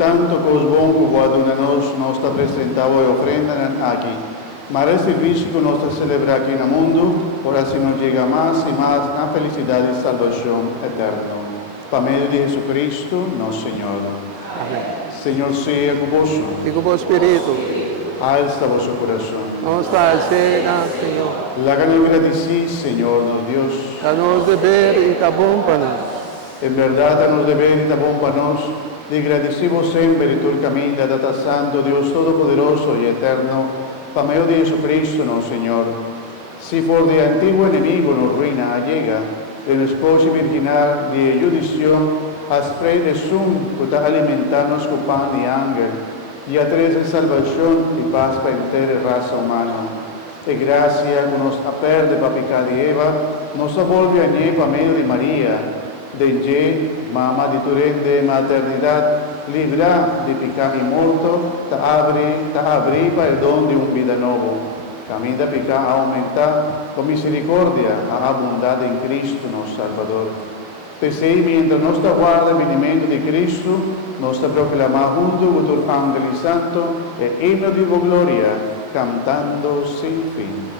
tanto cos bom que guarda-nos nossa apresentável e ofrenda aqui. Mas esse serviço que nós celebramos aqui no mundo, por assim nos chega mais e mais na felicidade e salvação eterna. Por meio de Jesus Cristo, nosso Senhor. Amém. Senhor seja convosco. E com o Espírito. Alza vosso coração. Não está cena, Senhor. Láganos agradecidos, Senhor, nosso Deus. A nos dever e tá bom para nós. Em verdade, nos dever e está bom para nós. De agradecimos sempre tu caminho da data santo, Deus Todo-Poderoso e Eterno, por meio de Jesus Cristo, nosso Senhor. Se for de antigo inimigo nos ruina allega, del esposo virginal de judición, aspre de sum, que está alimentarnos con pan y ángel, y a tres de salvación y paz para entera raza humana. E gracia que nos aperde para pecar de Eva, nos volve a ñe por medio de María, de Ye, mamá de tu de maternidad, libra de pecar y muerto, te abre para el don de un vida nuevo. Camino de pecar a aumentar, con misericordia a abundar en Cristo, nuestro Salvador. Pensei, mientras nos aguarda el venimiento de Cristo, nos proclamamos junto con tu ángel y santo, el himno de tu gloria, cantando sin fin.